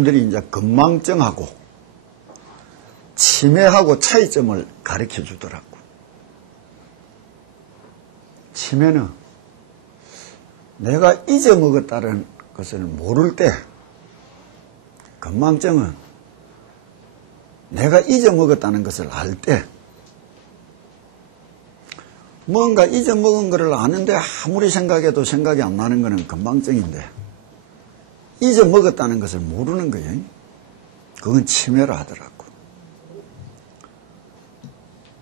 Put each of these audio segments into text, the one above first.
사람들이 이제 건망증하고 치매하고 차이점을 가르쳐 주더라고. 치매는 내가 잊어먹었다는 것을 모를 때, 건망증은 내가 잊어먹었다는 것을 알 때, 뭔가 잊어먹은 것을 아는데 아무리 생각해도 생각이 안 나는 것은 건망증인데, 잊어먹었다는 것을 모르는 거예요. 그건 치매라 하더라고.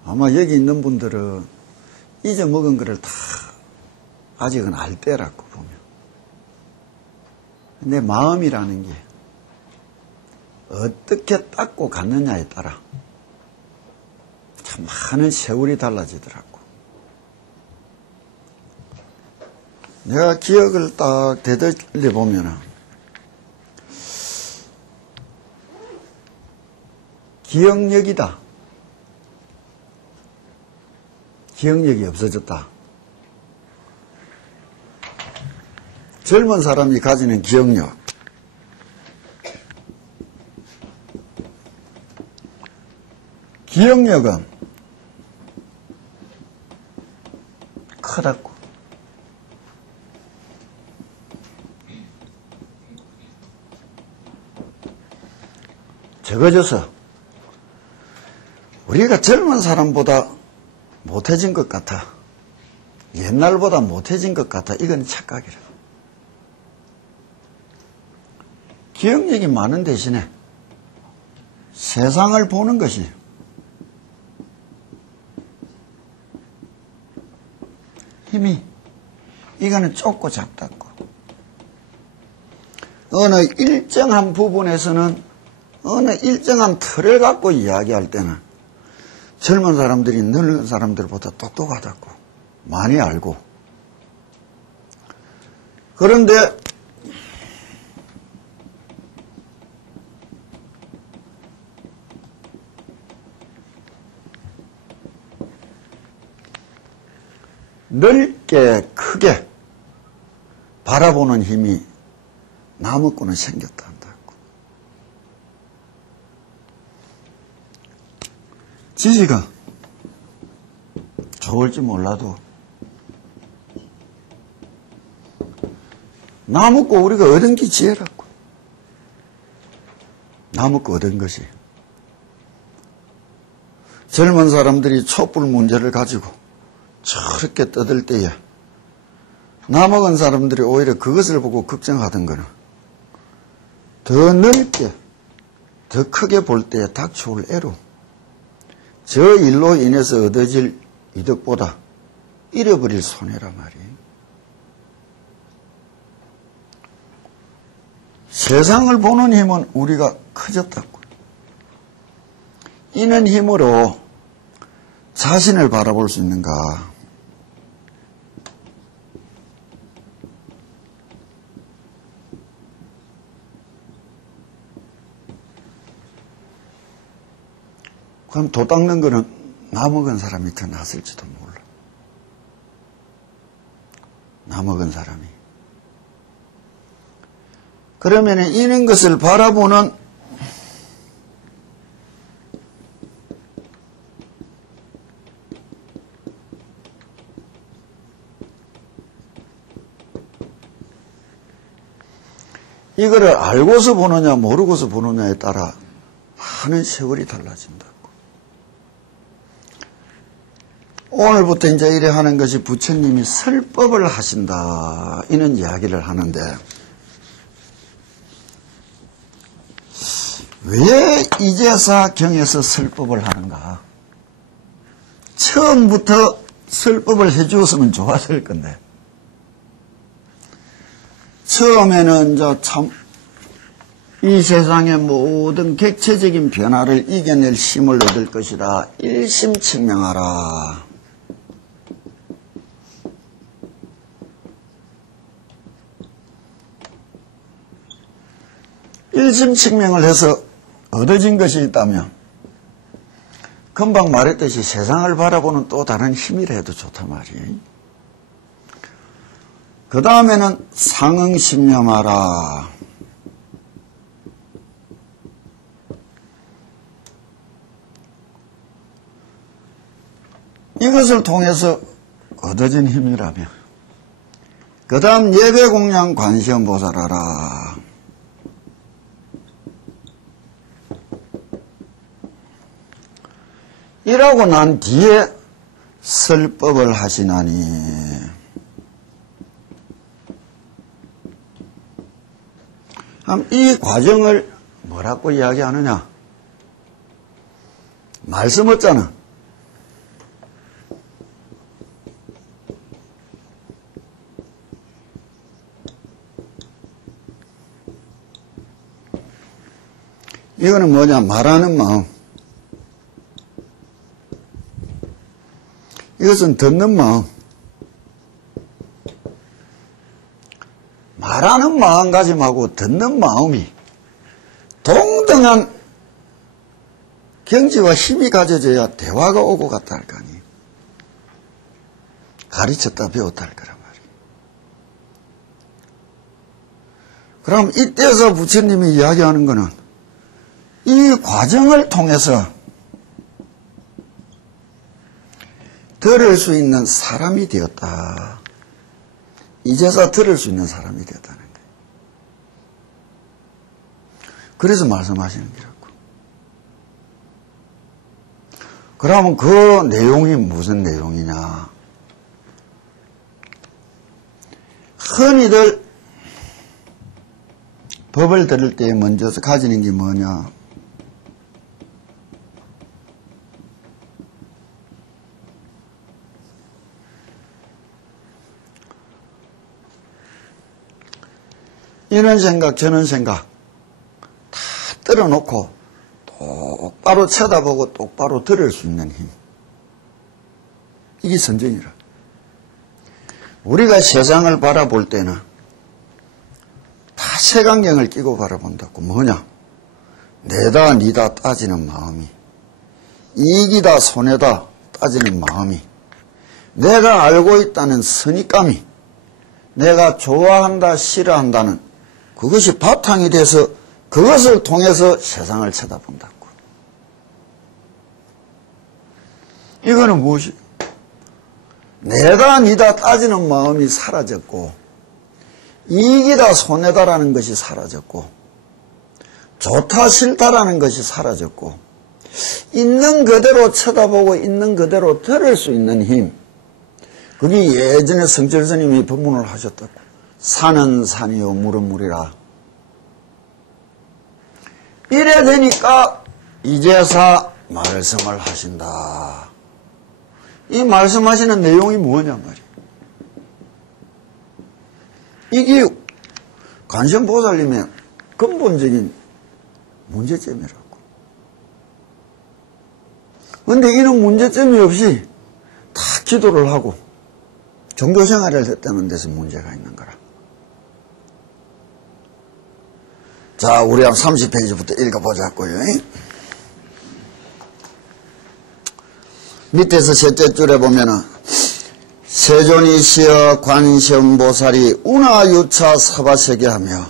아마 여기 있는 분들은 잊어먹은 것을 다 아직은 알 때라고 보면. 내 마음이라는 게 어떻게 닦고 갔느냐에 따라 참 많은 세월이 달라지더라고. 내가 기억을 딱 되돌려 보면은 기억력이다. 기억력이 없어졌다. 젊은 사람이 가지는 기억력. 기억력은 크다고. 적어져서 우리가 젊은 사람보다 못해진 것 같아. 옛날보다 못해진 것 같아. 이건 착각이라. 기억력이 많은 대신에 세상을 보는 것이 힘이 이거는 좁고 작다고. 어느 일정한 부분에서는 어느 일정한 틀을 갖고 이야기할 때는 젊은 사람들이 늙은 사람들보다 똑똑하다고 많이 알고. 그런데 넓게 크게 바라보는 힘이 나무꾼은 생겼다 한다고. 지지가 좋을지 몰라도 나무꾼 우리가 얻은 게 지혜라고. 나무꾼 얻은 것이 젊은 사람들이 촛불 문제를 가지고 저렇게 떠들 때에 나먹은 사람들이 오히려 그것을 보고 걱정하던 거는 더 넓게 더 크게 볼 때에 닥쳐올 애로 저 일로 인해서 얻어질 이득보다 잃어버릴 손해란 말이에요. 세상을 보는 힘은 우리가 커졌다고. 이는 힘으로 자신을 바라볼 수 있는가? 그럼 도 닦는 거는 나 먹은 사람이 더 낫을지도 몰라. 나 먹은 사람이. 그러면 이런 것을 바라보는 이거를 알고서 보느냐 모르고서 보느냐에 따라 많은 세월이 달라진다고. 오늘부터 이제 이래 하는 것이 부처님이 설법을 하신다 이런 이야기를 하는데 왜 이제사 경에서 설법을 하는가? 처음부터 설법을 해주었으면 좋았을 건데 처음에는 이제 참 이 세상의 모든 객체적인 변화를 이겨낼 힘을 얻을 것이라 일심측명하라. 일심측명을 해서 얻어진 것이 있다면 금방 말했듯이 세상을 바라보는 또 다른 힘이라 해도 좋단 말이에요. 그 다음에는 상응심념하라. 이것을 통해서 얻어진 힘이라며. 그 다음 예배공양 관시음보살하라. 이라고 난 뒤에 설법을 하시나니 이 과정을 뭐라고 이야기하느냐? 말씀 없잖아. 이거는 뭐냐? 말하는 마음. 이것은 듣는 마음. 말하는 마음가짐하고 듣는 마음이 동등한 경지와 힘이 가져져야 대화가 오고 갔다 할 거 아니에요. 가르쳤다 배웠다 할 거란 말이에요. 그럼 이때서 부처님이 이야기하는 거는 이 과정을 통해서 들을 수 있는 사람이 되었다. 이제서 들을 수 있는 사람이 되었다는 거예요. 그래서 말씀하시는 거라고. 그러면 그 내용이 무슨 내용이냐? 흔히들 법을 들을 때 먼저 가지는 게 뭐냐? 이런 생각 저런 생각 다 떨어놓고 똑바로 쳐다보고 똑바로 들을 수 있는 힘. 이게 선정이라. 우리가 세상을 바라볼 때는 다 색안경을 끼고 바라본다고. 뭐냐? 내다 니다 따지는 마음이, 이익이다 손해다 따지는 마음이, 내가 알고 있다는 선입감이, 내가 좋아한다 싫어한다는 그것이 바탕이 돼서 그것을 통해서 세상을 쳐다본다고. 이거는 무엇이? 내다 니다 따지는 마음이 사라졌고, 이익이다 손해다라는 것이 사라졌고, 좋다 싫다라는 것이 사라졌고, 있는 그대로 쳐다보고 있는 그대로 들을 수 있는 힘. 그게 예전에 성철 스님이 법문을 하셨다고. 산은 산이요 물은 물이라. 이래 되니까 이제서 말씀을 하신다. 이 말씀하시는 내용이 뭐냐 말이야. 이게 관세음보살님의 근본적인 문제점이라고. 그런데 이런 문제점이 없이 다 기도를 하고 종교생활을 했다는 데서 문제가 있는 거라. 자, 우리 한 30페이지부터 읽어보자고요. 밑에서 셋째 줄에 보면은 세존이시여 관세음보살이 운하유차 사바세계하며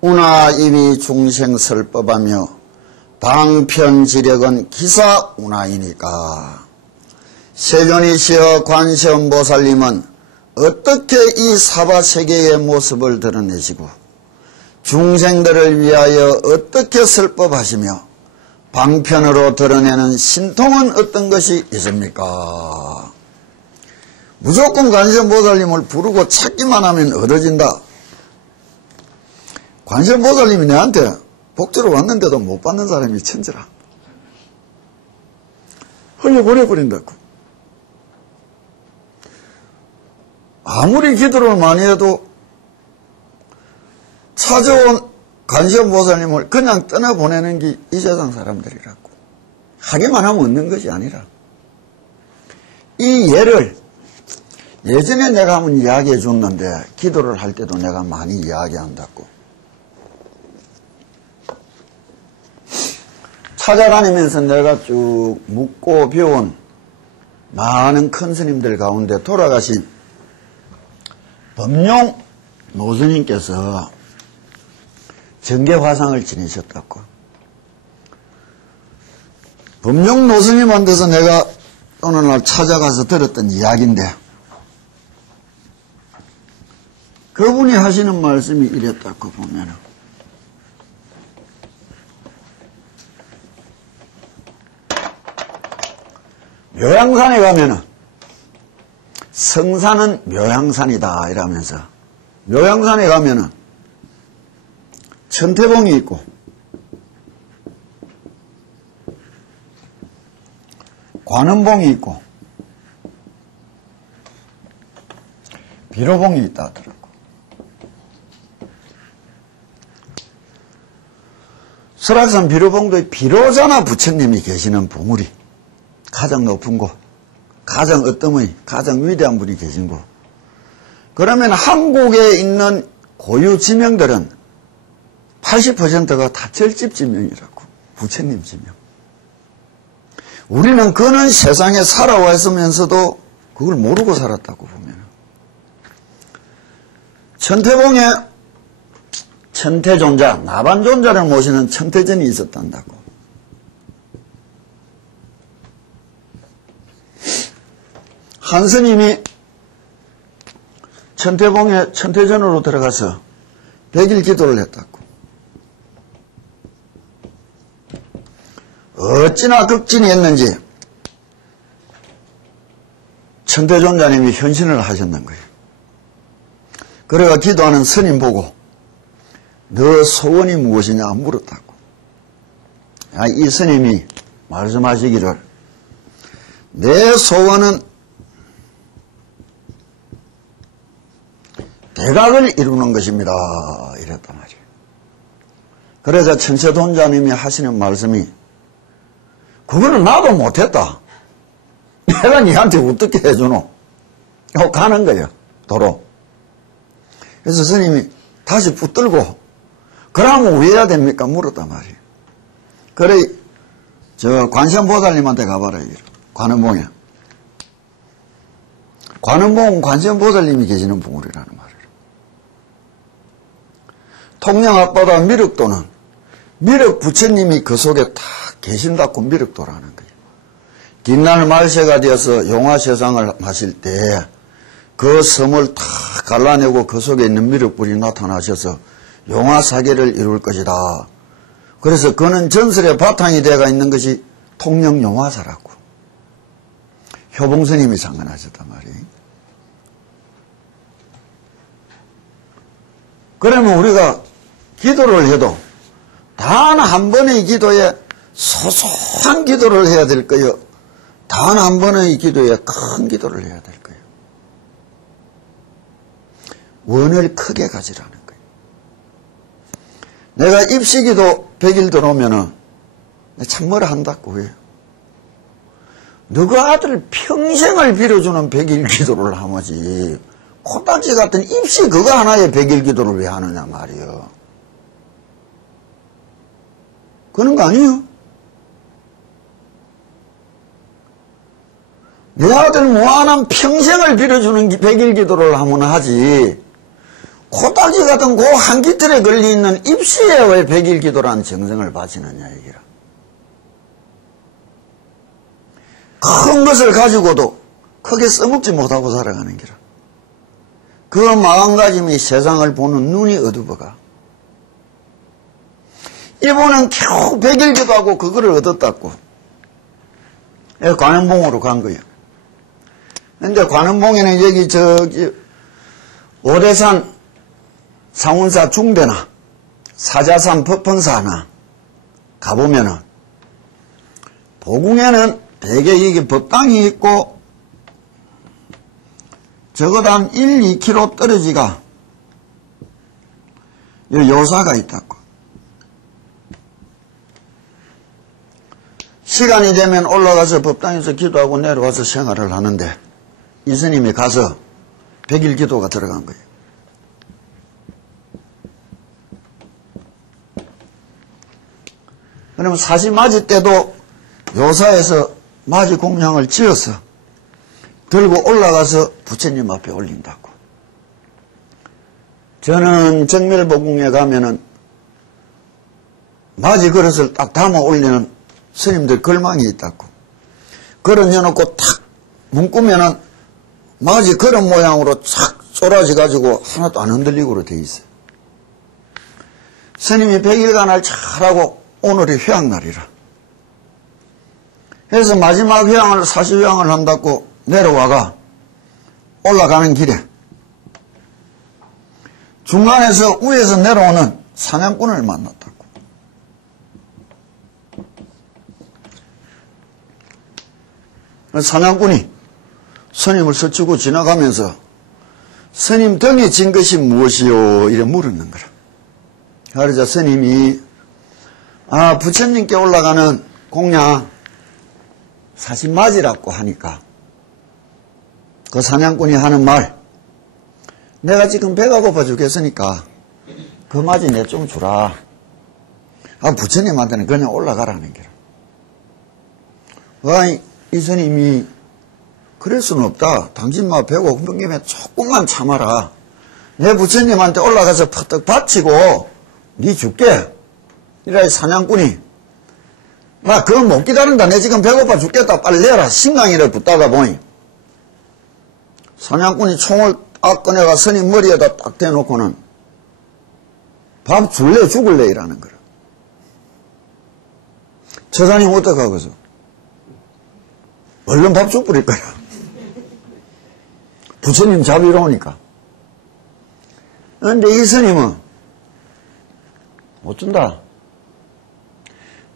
운하임이 중생설법하며 방편지력은 기사운하이니까 세존이시여 관세음보살님은 어떻게 이 사바세계의 모습을 드러내시고 중생들을 위하여 어떻게 설법하시며 방편으로 드러내는 신통은 어떤 것이 있습니까? 무조건 관세음보살님을 부르고 찾기만 하면 얻어진다. 관세음보살님이 내한테 복주로 왔는데도 못 받는 사람이 천지라. 흘려보내버린다고. 아무리 기도를 많이 해도 찾아온 관세음보살님을 그냥 떠나보내는 게 이 세상 사람들이라고. 하기만 하면 얻는 것이 아니라. 이 예를 예전에 내가 한번 이야기해 줬는데 기도를 할 때도 내가 많이 이야기한다고. 찾아다니면서 내가 쭉 묻고 배운 많은 큰 스님들 가운데 돌아가신 법룡 노스님께서 정계화상을 지내셨다고. 법룡 노스님한테서 내가 어느 날 찾아가서 들었던 이야기인데 그분이 하시는 말씀이 이랬다고 보면은 묘양산에 가면은 성산은 묘양산이다 이러면서 묘양산에 가면은 천태봉이 있고 관음봉이 있고 비로봉이 있다 하더라고. 설악산 비로봉도 비로자나 부처님이 계시는 봉우리 가장 높은 곳, 가장 어떤 가장 위대한 분이 계신 곳. 그러면 한국에 있는 고유 지명들은 80%가 다 절집 지명이라고. 부처님 지명. 우리는 그는 세상에 살아왔으면서도 그걸 모르고 살았다고 보면. 천태봉에 천태존자, 나반존자를 모시는 천태전이 있었단다고. 한 스님이 천태봉에 천태전으로 들어가서 100일 기도를 했다고. 어찌나 극진히 했는지 천태존자님이 현신을 하셨는 거예요. 그래가 기도하는 스님 보고 너 소원이 무엇이냐 물었다고. 이 스님이 말씀하시기를 내 소원은 대각을 이루는 것입니다. 이랬단 말이에요. 그래서 천태존자님이 하시는 말씀이 그거는 나도 못했다. 내가 니한테 어떻게 해주노? 가는 거예요. 도로. 그래서 스님이 다시 붙들고 그러면 왜 해야 됩니까? 물었단 말이에요. 그래 저 관세음보살님한테 가봐라. 관음봉에. 관음봉은 관세음보살님이 계시는 봉우리라는 말이에요. 통영 앞바다 미륵도는 미륵 부처님이 그 속에 다 계신다고 미륵도라는 거예요. 긴날 말세가 되어서 용화세상을 하실 때 그 섬을 다 갈라내고 그 속에 있는 미륵불이 나타나셔서 용화사계를 이룰 것이다. 그래서 그는 전설의 바탕이 되어가 있는 것이 통영용화사라고. 효봉스님이 상관하셨단 말이에요. 그러면 우리가 기도를 해도 단 한 번의 기도에 소소한 기도를 해야 될 거예요. 단 한 번의 기도에 큰 기도를 해야 될 거예요. 원을 크게 가지라는 거예요. 내가 입시기도 100일 들어오면은 참 뭐라 한다고 해요. 너가 아들 평생을 빌어주는 100일 기도를 하면지 코딱지 같은 입시 그거 하나에 100일 기도를 왜 하느냐 말이요. 그런 거 아니에요? 내 아들 무한한 평생을 빌어주는 100일 기도를 하면 하지 코딱지 같은 그 한 기틀에 걸려있는 입시에 왜 100일 기도라는 정성을 바치느냐 얘기라. 큰 것을 가지고도 크게 써먹지 못하고 살아가는 기라. 그 마음가짐이 세상을 보는 눈이 어두워가. 이분은 겨우 100일 기도하고 그거를 얻었다고. 관음봉으로 간 거예요. 근데 관음봉에는 여기 저기 오대산 상운사 중대나 사자산 법펑사나 가보면은 보궁에는 대개 이게 법당이 있고 적어도 한 1, 2km 떨어지가 요사가 있다고. 시간이 되면 올라가서 법당에서 기도하고 내려와서 생활을 하는데 이 스님이 가서 100일 기도가 들어간 거예요. 그러면 사시맞이 때도 요사에서 맞이 공양을 지어서 들고 올라가서 부처님 앞에 올린다고. 저는 정멸보궁에 가면은 맞이 그릇을 딱 담아 올리는 스님들 걸망이 있다고. 걸어내놓고 탁 묶으면은 마치 그런 모양으로 착 쫄아져가지고 하나도 안 흔들리고로 돼 있어요. 스님이 100일간을 잘하고 오늘이 휴양날이라. 그래서 마지막 휴양을 40휴양을 한다고 내려와가 올라가는 길에 중간에서 위에서 내려오는 사냥꾼을 만났다고. 사냥꾼이 스님을 스치고 지나가면서 스님 등에 진 것이 무엇이요? 이래 물었는 거라. 그러자 스님이 부처님께 올라가는 공양 사실 맞이라고 하니까 그 사냥꾼이 하는 말, 내가 지금 배가 고파 죽겠으니까 그 맞이 내 좀 주라. 부처님한테는 그냥 올라가라는 게라. 이 스님이 그럴 수는 없다. 당신 배가 고픈 김에 조금만 참아라. 내 부처님한테 올라가서 퍼뜩 바치고 니 줄게. 이래 사냥꾼이 그건 못 기다린다. 내 지금 배고파 죽겠다. 빨리 내라. 신강이를 붙다가 보니 사냥꾼이 총을 딱 꺼내가 스님 머리에다 딱 대놓고는 밥 줄래 죽을래 이라는 거라. 처사님 어떡하겠어? 얼른 밥 줘 뿌릴 거야. 부처님 자비로우니까. 그런데 이 스님은 못 준다.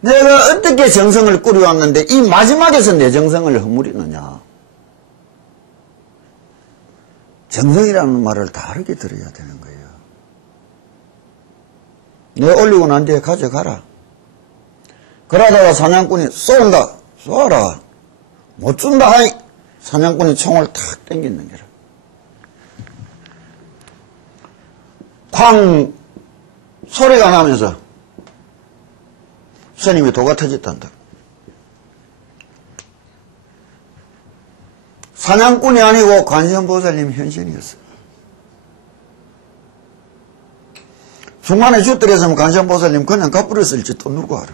내가 어떻게 정성을 꾸려왔는데 이 마지막에서 내 정성을 허물이느냐. 정성이라는 말을 다르게 들어야 되는 거예요. 내가 올리고 난 뒤에 가져가라. 그러다가 사냥꾼이 쏜다. 쏘아라. 못 준다. 사냥꾼이 총을 탁 땡기는 게라. 쾅 소리가 나면서 스님이 도가 터졌단다. 사냥꾼이 아니고 관세음보살님 현신이었어요. 중간에 죽더랬으면 관세음보살님 그냥 가버렸을지 또 누구 알아.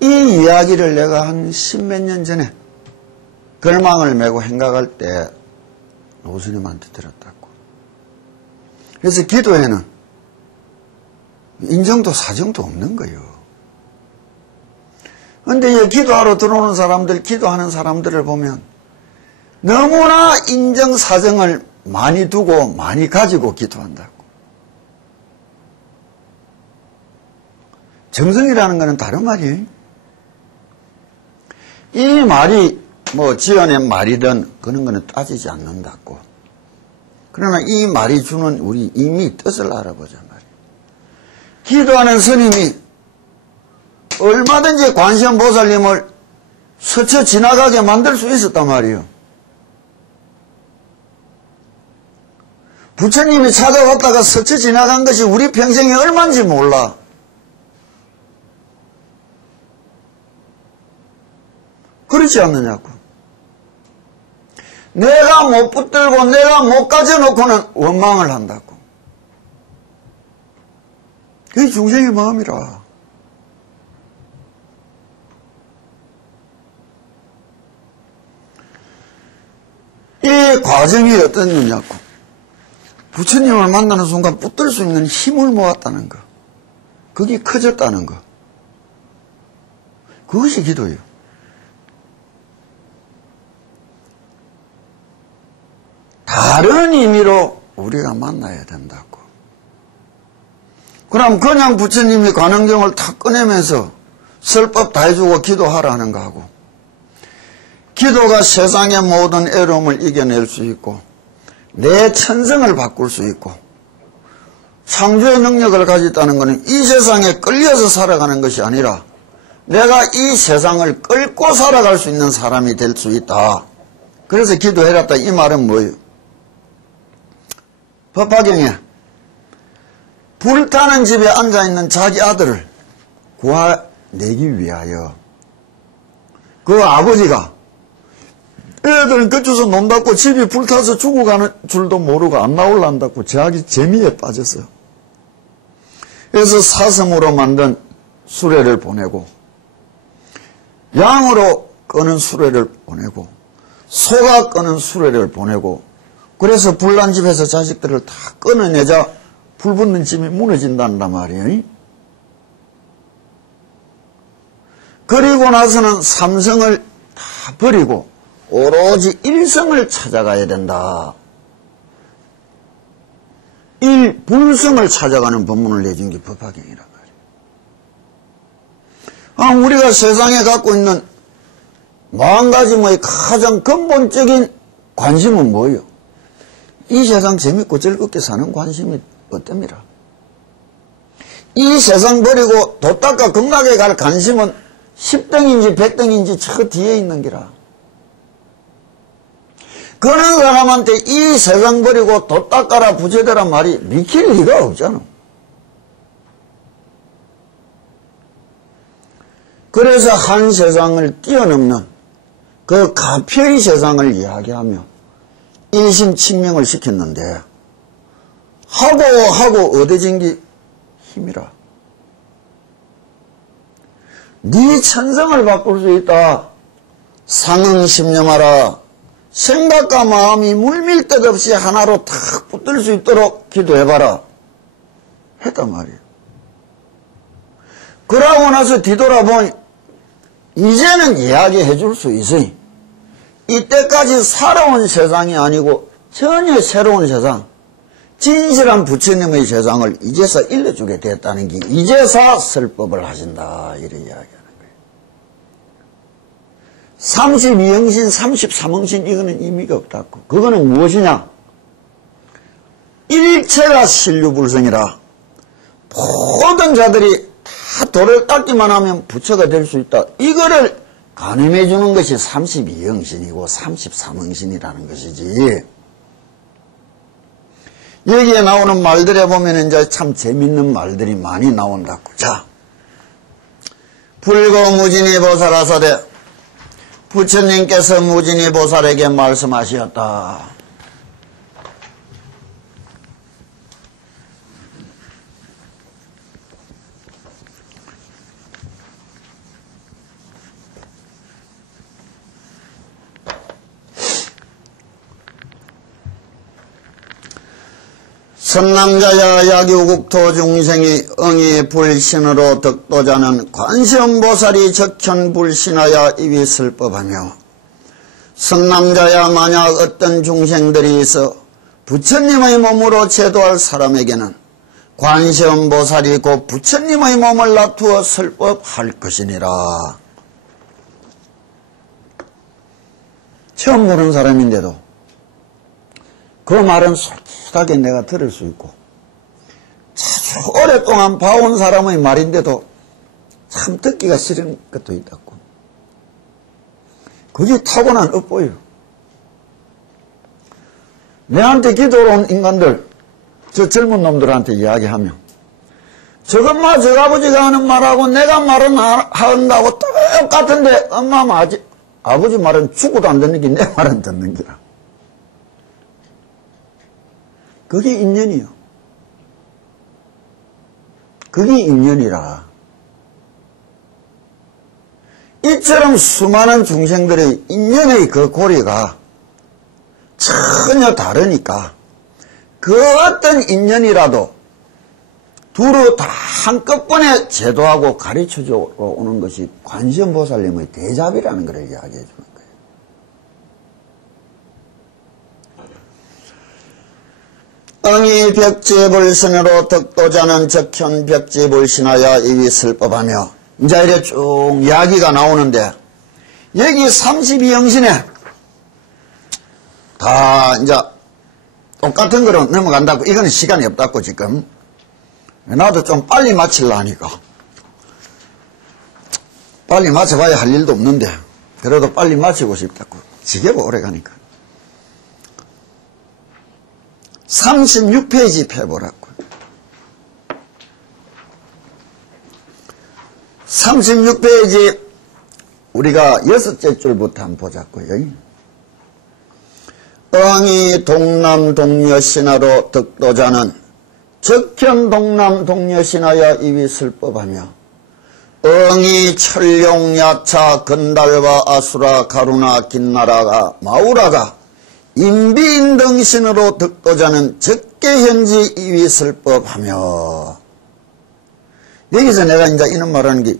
이 이야기를 내가 한 10몇 년 전에 걸망을 메고 행각할 때 노스님한테 들었다고. 그래서 기도에는 인정도 사정도 없는 거예요. 그런데 기도하러 들어오는 사람들, 기도하는 사람들을 보면 너무나 인정 사정을 많이 두고 많이 가지고 기도한다고. 정성이라는 것은 다른 말이에요. 이 말이 지어낸 말이든 그런 거는 따지지 않는다고. 그러나 이 말이 주는 우리 이미 뜻을 알아보자 말이에요. 기도하는 스님이 얼마든지 관세음보살님을 스쳐 지나가게 만들 수 있었단 말이에요. 부처님이 찾아왔다가 스쳐 지나간 것이 우리 평생에 얼마인지 몰라. 그렇지 않느냐고. 내가 못 붙들고 내가 못 가져놓고는 원망을 한다고. 그게 중생의 마음이라. 이 과정이 어떻느냐고. 부처님을 만나는 순간 붙들 수 있는 힘을 모았다는 거. 그게 커졌다는 거. 그것이 기도예요. 다른 의미로 우리가 만나야 된다고. 그럼 그냥 부처님이 관원경을 탁 꺼내면서 설법 다 해주고 기도하라는 거하고, 기도가 세상의 모든 애로움을 이겨낼 수 있고 내 천성을 바꿀 수 있고 창조의 능력을 가졌다는 것은 이 세상에 끌려서 살아가는 것이 아니라 내가 이 세상을 끌고 살아갈 수 있는 사람이 될 수 있다. 그래서 기도해랐다. 이 말은 뭐예요? 법화경에 불타는 집에 앉아있는 자기 아들을 구해내기 위하여 그 아버지가 애들은 그쪽에서 논다고 집이 불타서 죽어가는 줄도 모르고 안 나올란다고 자기 재미에 빠졌어요. 그래서 사슴으로 만든 수레를 보내고 양으로 끄는 수레를 보내고 소가 끄는 수레를 보내고 그래서 불난 집에서 자식들을 다 끊어내자 불 붙는 집이 무너진단단 말이에요. 그리고 나서는 삼성을 다 버리고 오로지 일성을 찾아가야 된다. 일불성을 찾아가는 법문을 내준 게 법화경이란 말이에요. 우리가 세상에 갖고 있는 마음가짐의 가장 근본적인 관심은 뭐예요? 이 세상 재밌고 즐겁게 사는 관심이 어떻습니까? 이 세상 버리고 도 닦아 극락에 갈 관심은 10등인지 100등인지 저 뒤에 있는 기라. 그런 사람한테 이 세상 버리고 도 닦아라 부채되란 말이 믿길 리가 없잖아. 그래서 한 세상을 뛰어넘는 그 가피의 세상을 이야기하며 일심칙명을 시켰는데 하고 얻어진 게 힘이라. 네 천성을 바꿀 수 있다. 상응심념하라. 생각과 마음이 물밀 듯 없이 하나로 탁 붙들 수 있도록 기도해봐라. 했단 말이에요. 그러고 나서 뒤돌아보니 이제는 이야기해 줄 수 있어요. 이때까지 살아온 세상이 아니고 전혀 새로운 세상, 진실한 부처님의 세상을 이제서 일러주게 됐다는 게 이제서 설법을 하신다 이렇게 이야기하는 거예요. 32형신, 33형신 이거는 의미가 없다고. 그거는 무엇이냐? 일체가 신류불성이라 모든 자들이 다 도를 닦기만 하면 부처가 될 수 있다. 이거를 가늠해 주는 것이 32형신이고 33형신이라는 것이지. 여기에 나오는 말들에 보면 이제 참 재밌는 말들이 많이 나온다고. 자, 불고무진이 보살하사대 부처님께서 무진이 보살에게 말씀하셨다. 선남자야 야규국토 중생이 응이 불신으로 득도자는 관세음보살이 적현불신하여 입이 슬법하며 선남자야 만약 어떤 중생들이 있어 부처님의 몸으로 제도할 사람에게는 관세음보살이 곧 부처님의 몸을 놔두어 슬법할 것이니라. 처음 보는 사람인데도 그 말은 솔직하게 내가 들을 수 있고 아주 오랫동안 봐온 사람의 말인데도 참 듣기가 싫은 것도 있다고. 그게 타고난 업보예요. 내한테 기도로 온 인간들, 저 젊은 놈들한테 이야기하면 저것마 저 아버지가 하는 말하고 내가 말은 한다고 똑같은데 엄마 아버지 말은 죽어도 안 듣는 게 내 말은 듣는 기라. 그게 인연이요. 그게 인연이라. 이처럼 수많은 중생들의 인연의 그 고리가 전혀 다르니까 그 어떤 인연이라도 두루 다 한꺼번에 제도하고 가르쳐줘 오는 것이 관세음보살님의 대잡이라는 걸 이야기해 주는 거예요. 응이 벽지불신으로 득도자는 적현 벽지불신하여 이위 슬법하며 이제 이래 쭉 이야기가 나오는데 여기 32형신에 다 이제 똑같은 거로 넘어간다고. 이거는 시간이 없다고 지금. 나도 좀 빨리 마치려 하니까. 빨리 마쳐봐야 할 일도 없는데 그래도 빨리 마치고 싶다고. 지겹어 오래 가니까. 36페이지 펴보라고. 36페이지 우리가 6째 줄부터 한번 보자고요. 응이 동남 동여신하로 득도자는 적현 동남 동여신하여 이위 슬법하며 응이 철룡 야차 건달바 아수라 가루나 긴나라가 마우라가 인비인등신으로 득도자는 적개현지 이위설법하며. 여기서 내가 이제 이런 말하는 게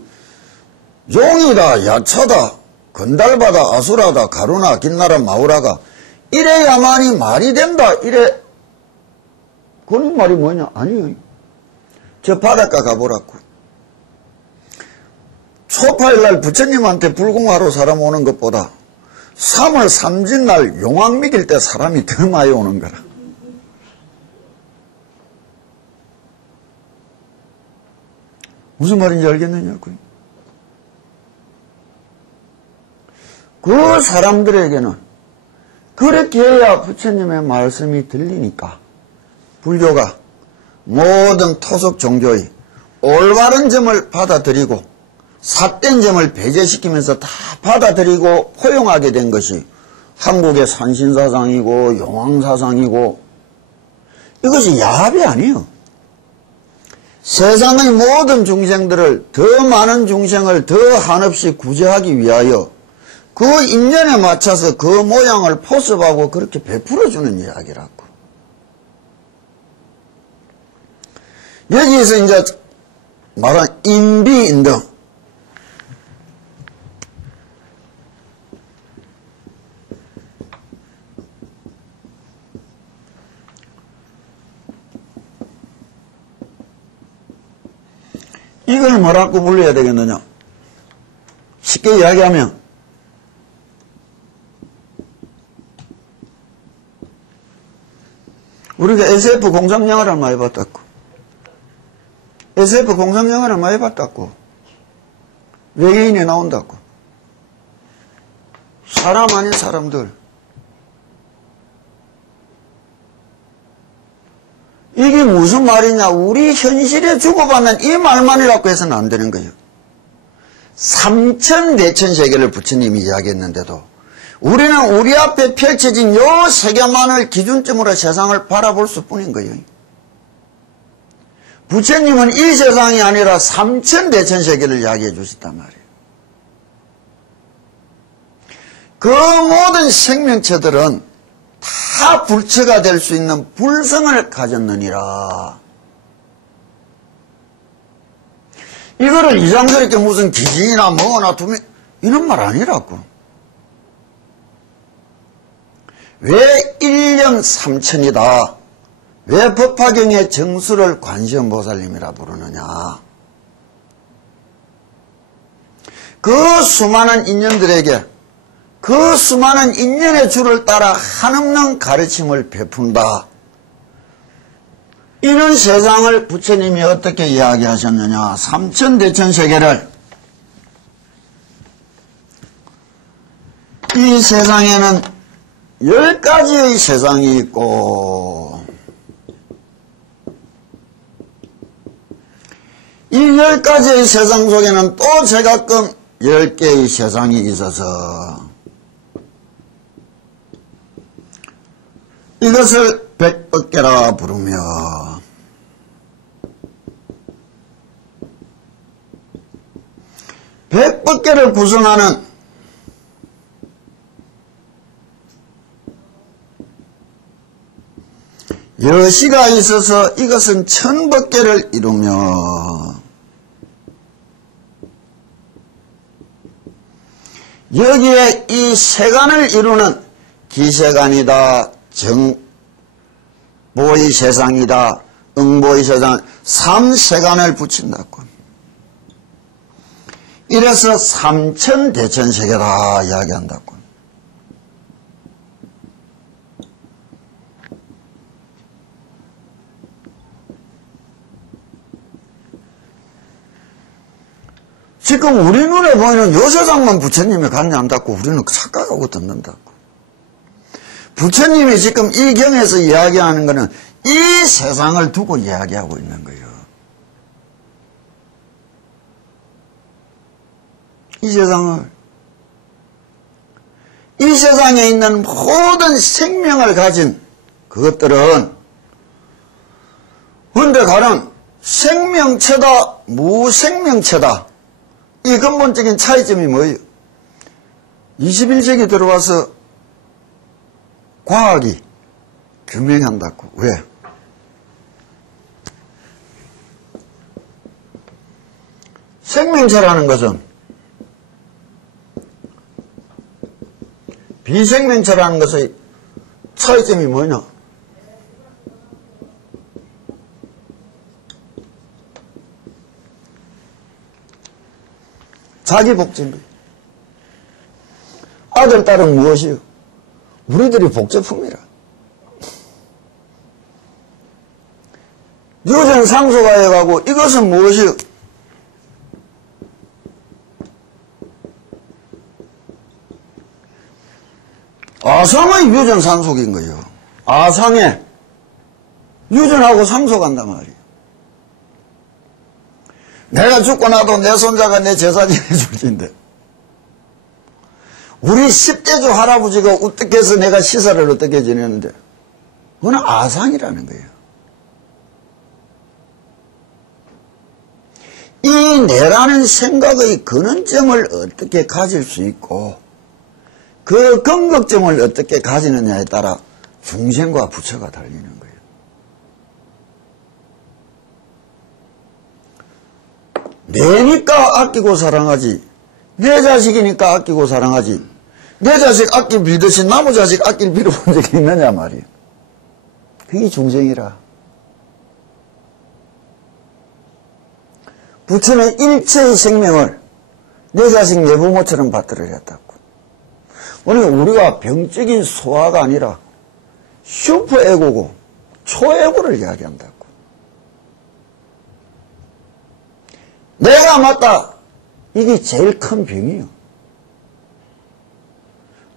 용이다 야차다 건달바다 아수라다 가루나 긴나라 마우라가 이래야만이 말이 된다. 이래. 그런 말이 뭐냐? 아니요. 저 바닷가 가보라고. 초파일날 부처님한테 불공하러 사람 오는 것보다 3월 삼진날 용왕 먹일 때 사람이 더 많이 오는 거라. 무슨 말인지 알겠느냐고요. 그 사람들에게는 그렇게 해야 부처님의 말씀이 들리니까 불교가 모든 토속 종교의 올바른 점을 받아들이고 삿된 점을 배제시키면서 다 받아들이고 포용하게 된 것이 한국의 산신사상이고 용왕사상이고, 이것이 야합이 아니에요. 세상의 모든 중생들을, 더 많은 중생을 더 한없이 구제하기 위하여 그 인연에 맞춰서 그 모양을 포섭하고 그렇게 베풀어주는 이야기라고. 여기에서 이제 말한 인비인등, 이걸 뭐라고 불러야 되겠느냐? 쉽게 이야기하면 우리가 SF 공상영화를 많이 봤다고. SF 공상영화를 많이 봤다고. 외계인이 나온다고. 사람 아닌 사람들. 이게 무슨 말이냐? 우리 현실에 주고받는 이 말만이라고 해서는 안 되는 거예요. 3,4,000세계를 부처님이 이야기했는데도 우리는 우리 앞에 펼쳐진 요 세계만을 기준점으로 세상을 바라볼 수뿐인 거예요. 부처님은 이 세상이 아니라 3,4,000세계를 이야기해 주셨단 말이에요. 그 모든 생명체들은 다 불처가 될 수 있는 불성을 가졌느니라. 이거를 이상스럽게 무슨 기진이나 뭐나 두면 이런 말 아니라고. 왜 1년 3천이다. 왜 법화경의 정수를 관세음보살님이라 부르느냐. 그 수많은 인연들에게 그 수많은 인연의 줄을 따라 한없는 가르침을 베푼다. 이런 세상을 부처님이 어떻게 이야기하셨느냐. 3,4,000세계를 이 세상에는 10가지의 세상이 있고 이 10가지의 세상 속에는 또 제각금 10개의 세상이 있어서 이것을 백법계라 부르며 백법계를 구성하는 여시가 있어서 이것은 천법계를 이루며 여기에 이 세간을 이루는 기세간이다, 정보의 세상이다, 응보의 세상, 3세간을 붙인다고. 이래서 3,4,000세계다 이야기한다고. 지금 우리 눈에 보이는 요 세상만 부처님이 관여한다고 우리는 착각하고 듣는다고. 부처님이 지금 이 경에서 이야기하는 것은 이 세상을 두고 이야기하고 있는 거예요. 이 세상을, 이 세상에 있는 모든 생명을 가진 그것들은 근데 가령 생명체다, 무생명체다, 이 근본적인 차이점이 뭐예요? 21세기 들어와서 과학이 규명한다고. 왜? 생명체라는 것은 비생명체라는 것의 차이점이 뭐냐? 자기 복제인 거예요. 아들, 딸은 무엇이요? 우리들이 복제품이라. 유전 상소가 해가고 이것은 무엇이요? 아상의 유전 상속인 거예요. 아상에 유전하고 상속한단 말이에요. 내가 죽고 나도 내 손자가 내 제사 지내줄 텐데 우리 10대조 할아버지가 어떻게 해서 내가 시사를 어떻게 지내는데 그건 아상이라는 거예요. 이 내라는 생각의 근원점을 어떻게 가질 수 있고 그 근거점을 어떻게 가지느냐에 따라 중생과 부처가 달리는 거예요. 내니까 아끼고 사랑하지, 내 자식이니까 아끼고 사랑하지, 내 자식 아낄 빌듯이 나무 자식 아낄 필요 본 적이 있느냐 말이에요. 그게 중생이라. 부처는 일체의 생명을 내 자식 내 부모처럼 받들어야 했다고. 그러니까 우리가 병적인 소화가 아니라 슈퍼에고고 초에고를 이야기한다고. 내가 맞다. 이게 제일 큰 병이요.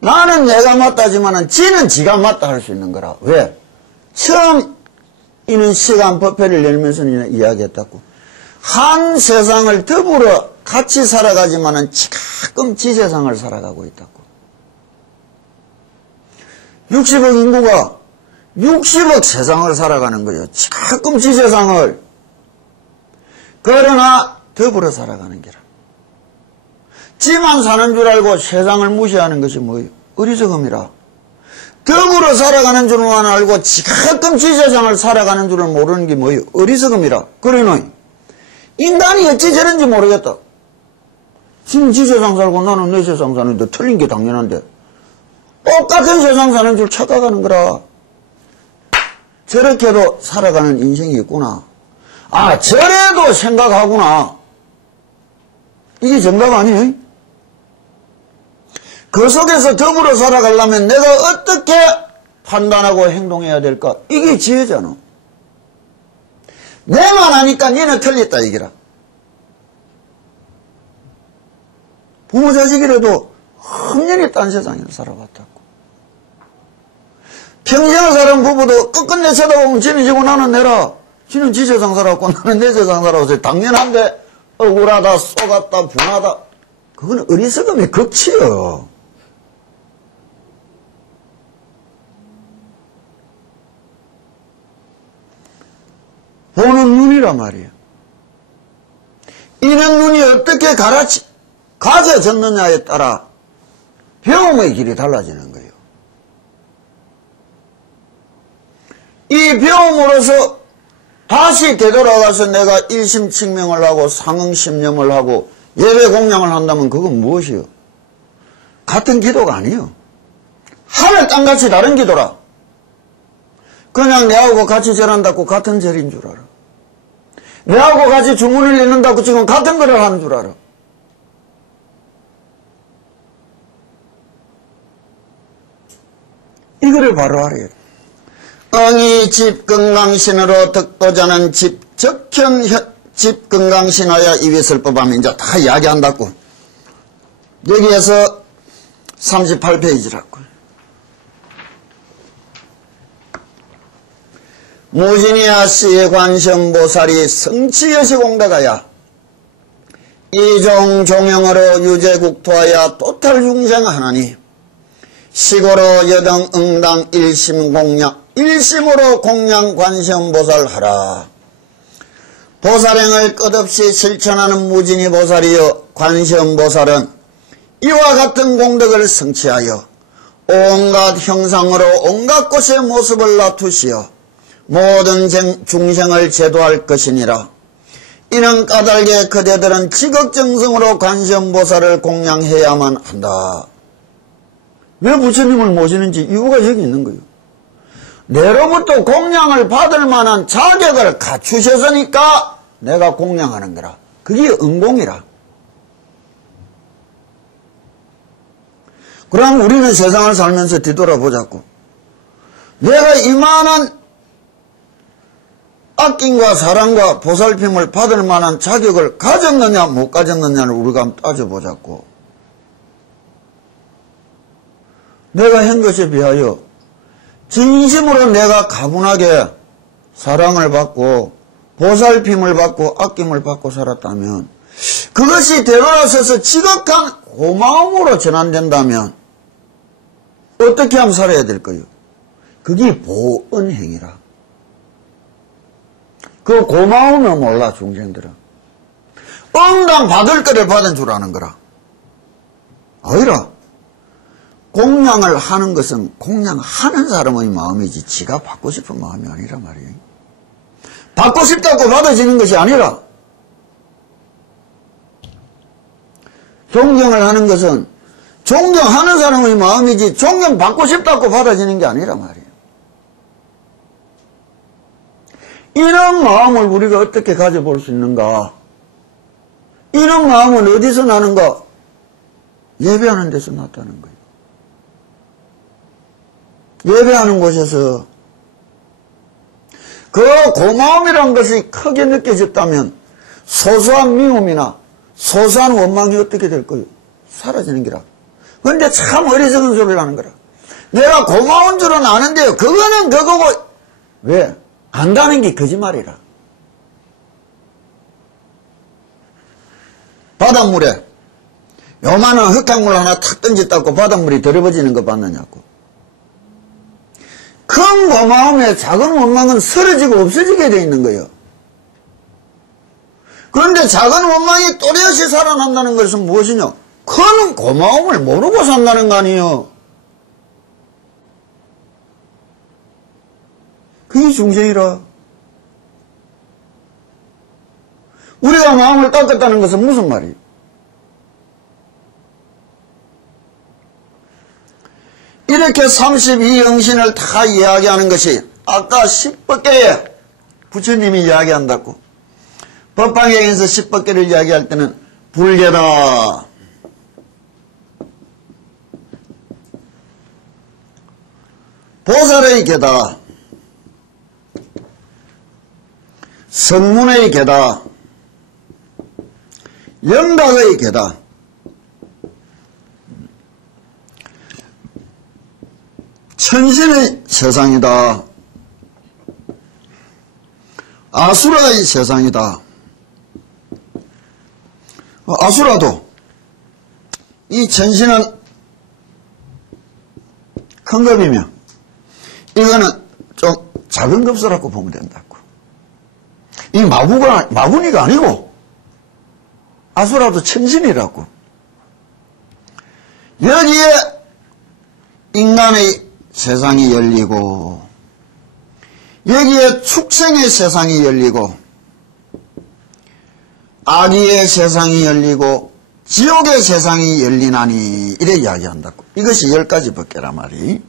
나는 내가 맞다지만은 지는 지가 맞다 할 수 있는 거라. 왜? 처음 이는 시간 법회를 열면서 이야기했다고. 한 세상을 더불어 같이 살아가지만은 가끔 지 세상을 살아가고 있다고. 60억 인구가 60억 세상을 살아가는 거예요. 가끔 지 세상을. 그러나 더불어 살아가는 게라. 지만 사는 줄 알고 세상을 무시하는 것이 뭐예요? 어리석음이라. 더불어 살아가는 줄만 알고 가끔 지 세상을 살아가는 줄을 모르는 게 뭐예요? 어리석음이라. 그러니 인간이 어찌 저런지 모르겠다. 지금 지 세상 살고 나는 내 세상 사는데 틀린 게 당연한데 똑같은 세상 사는 줄 착각하는 거라. 저렇게도 살아가는 인생이 있구나. 아, 저래도 생각하구나. 이게 정답 아니에요? 그 속에서 더불어 살아가려면 내가 어떻게 판단하고 행동해야 될까? 이게 지혜잖아. 내만 아니까 니는 틀렸다 이기라. 부모 자식이라도 험연히 딴 세상에서 살아봤다고. 평생을 사는 부부도 끝끝내 쳐다보면 지는 지고 나는 내라. 지는 지 세상 살아왔고 나는 내 세상 살아왔어요. 당연한데 억울하다, 쏘갔다, 분하다. 그건 어리석음의 극치요. 보는 눈이란 말이에요. 이런 눈이 어떻게 가져졌느냐에 따라 배움의 길이 달라지는 거예요. 이 배움으로서 다시 되돌아가서 내가 일심칙명을 하고 상응심념을 하고 예배 공양을 한다면 그건 무엇이요? 같은 기도가 아니에요. 하늘 땅같이 다른 기도라. 그냥 내하고 같이 절한다고 같은 절인 줄 알아. 내하고 같이 주문을 읽는다고 지금 같은 거를 하는 줄 알아. 이거를 바로 알아요. 응이 집건강신으로 덕도자는 적형 집건강신하여 이위설법하면 이제 다 이야기한다고. 여기에서 38페이지라고. 무진이야 씨의 관심보살이 성취여시공대가야 이종 종영으로 유제국토하여 도탈 중생하나니 시고로 여등 응당 일심 공양 일심으로 공양 관심보살하라. 보살행을 끝없이 실천하는 무진이 보살이여 관세음보살은 이와 같은 공덕을 성취하여 온갖 형상으로 온갖 곳의 모습을 나투시어 모든 중생을 제도할 것이니라. 이는 까닭에 그대들은 지극정성으로 관세음보살을 공양해야만 한다. 왜 부처님을 모시는지 이유가 여기 있는 거예요. 내로부터 공양을 받을 만한 자격을 갖추셨으니까 내가 공양하는 거라. 그게 은공이라. 그럼 우리는 세상을 살면서 뒤돌아보자고. 내가 이만한 아낌과 사랑과 보살핌을 받을 만한 자격을 가졌느냐 못 가졌느냐를 우리가 한번 따져보자고. 내가 한 것에 비하여 진심으로 내가 가분하게 사랑을 받고 보살핌을 받고 아낌을 받고 살았다면 그것이 되돌아서서 지극한 고마움으로 전환된다면 어떻게 하면 살아야 될까요? 그게 보은행이라. 그 고마움을 몰라 중생들은. 응당 받을 거를 받은 줄 아는 거라. 아니라 공양을 하는 것은 공양하는 사람의 마음이지 지가 받고 싶은 마음이 아니라 말이에요. 받고 싶다고 받아지는 것이 아니라 존경을 하는 것은 존경하는 사람의 마음이지 존경받고 싶다고 받아지는 게 아니라 말이에요. 이런 마음을 우리가 어떻게 가져볼 수 있는가? 이런 마음은 어디서 나는가? 예배하는 데서 났다는 거예요. 예배하는 곳에서 그 고마움이란 것이 크게 느껴졌다면 소소한 미움이나 소소한 원망이 어떻게 될 거예요? 사라지는 기라. 그런데 참 어리석은 소리를 하는 거라. 내가 고마운 줄은 아는데요. 그거는 그거고. 왜? 안다는 게 거짓말이라. 바닷물에 요만한 흙탕물 하나 탁 던졌다고 바닷물이 더러워지는 거 봤느냐고. 큰 고마움에 작은 원망은 사라지고 없어지게 돼 있는 거예요. 그런데 작은 원망이 또렷이 살아난다는 것은 무엇이냐? 큰 고마움을 모르고 산다는 거 아니에요. 그게 중생이라. 우리가 마음을 깎았다는 것은 무슨 말이에요? 이렇게 32영신을 다 이야기하는 것이 아까 10법계에 부처님이 이야기한다고. 법방에서 10법계를 이야기할 때는 불계다, 보살의 계다, 성문의 계다, 영각의 계다, 천신의 세상이다, 아수라의 세상이다. 아수라도 이 천신은 큰 급이며 이거는 좀 작은 급수라고 보면 된다고. 이 마구니가 아니고 아수라도 천신이라고. 여기에 인간의 세상이 열리고 여기에 축생의 세상이 열리고 악의의 세상이 열리고 지옥의 세상이 열리나니 이래 이야기한다고. 이것이 10가지 법계란 말이.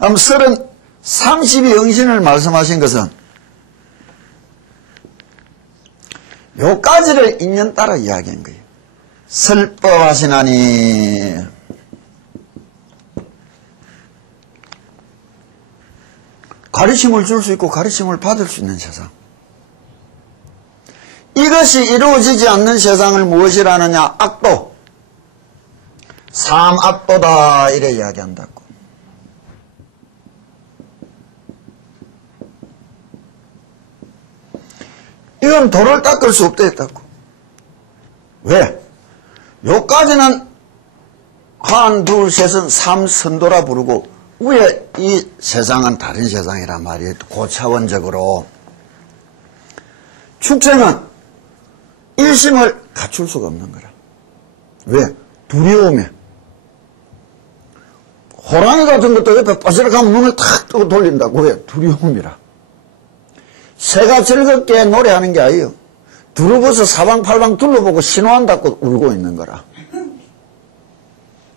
32영신을 말씀하신 것은 요까지를 인연 따라 이야기한 거예요. 설법하시나니 가르침을 줄 수 있고 가르침을 받을 수 있는 세상. 이것이 이루어지지 않는 세상을 무엇이라느냐? 악도. 삼악도다 이래 이야기한다고. 이건 도를 닦을 수 없다 했다고. 왜? 요까지는 한, 둘, 셋은 삼선도라 부르고 위에 이 세상은 다른 세상이란 말이에요. 고차원적으로. 축생은 일심을 갖출 수가 없는 거라. 왜? 두려움에. 호랑이 같은 것도 옆에 빠지락하면 눈을 탁 뜨고 돌린다고. 왜? 두려움이라. 새가 즐겁게 노래하는 게 아니에요. 두루버서 사방팔방 둘러보고 신호한다고 울고 있는 거라.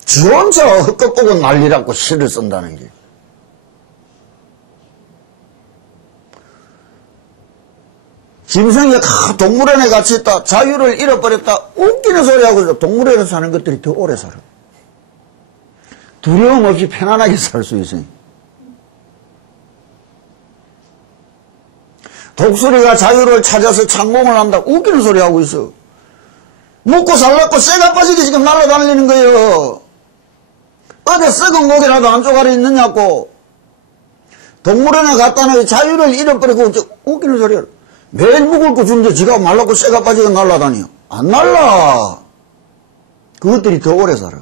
지 혼자 헛것 보고 난리라고 시를 쓴다는 게. 짐승이 동물원에 같이 있다. 자유를 잃어버렸다. 웃기는 소리하고 있어. 동물원에 사는 것들이 더 오래 살아. 두려움 없이 편안하게 살 수 있어요. 독수리가 자유를 찾아서 창공을 한다. 웃기는 소리 하고 있어. 먹고 살라고 쇠가 빠지게 지금 날아다니는 거예요. 어디 썩은 고기라도 한 조각이 있느냐고. 동물원에 갔다는 자유를 잃어버리고 웃기는 소리야. 매일 먹을 거 주는데 지가 말라고 쇠가 빠지게 날아다녀. 안 날라. 그것들이 더 오래 살아.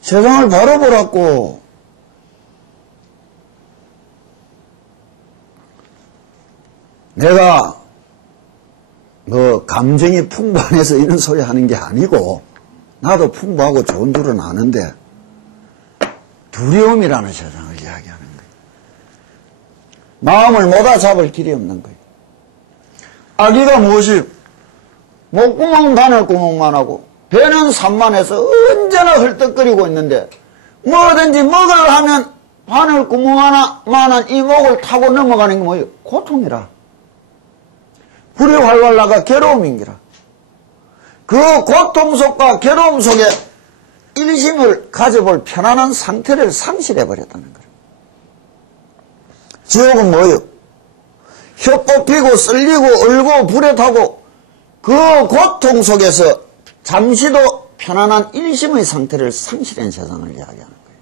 세상을 바로 보라고. 내가 감정이 풍부해서 이런 소리 하는 게 아니고 나도 풍부하고 좋은 줄은 아는데 두려움이라는 세상을 이야기하는 거예요. 마음을 못아 잡을 길이 없는 거예요. 아기가 무엇이 목구멍 바늘구멍만 하고 배는 산만해서 언제나 헐떡거리고 있는데 뭐든지 먹을 하면 바늘구멍 하나만한 이 목을 타고 넘어가는 게 뭐예요? 고통이라. 불이 활활 나가 괴로움인기라. 그 고통 속과 괴로움 속에 일심을 가져볼 편안한 상태를 상실해버렸다는 거예요. 지옥은 뭐예요? 혀 뽑히고 쓸리고 얼고 불에 타고 그 고통 속에서 잠시도 편안한 일심의 상태를 상실한 세상을 이야기하는 거예요.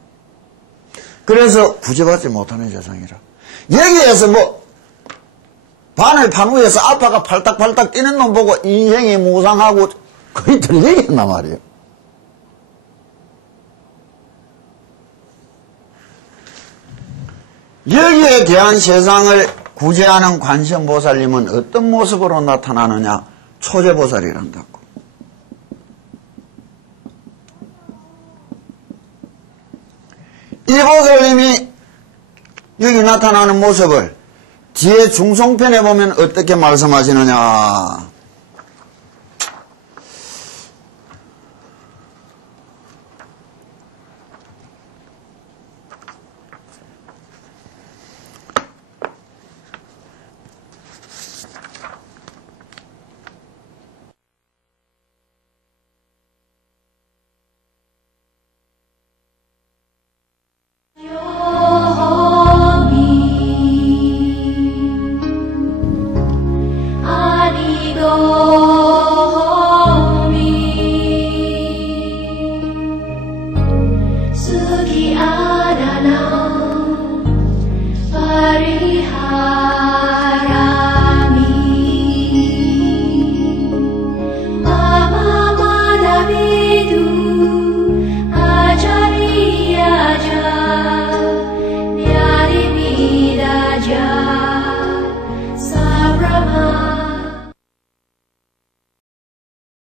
그래서 구제받지 못하는 세상이라. 여기에서 바늘판 위에서 아빠가 팔딱팔딱 뛰는 놈 보고 인생이 무상하고 거의 들리겠나 말이에요. 여기에 대한 세상을 구제하는 관세음보살님은 어떤 모습으로 나타나느냐? 초제보살이란다고. 이 보살님이 여기 나타나는 모습을 뒤에 중송편에 보면 어떻게 말씀하시느냐. Sugi Adana Pariha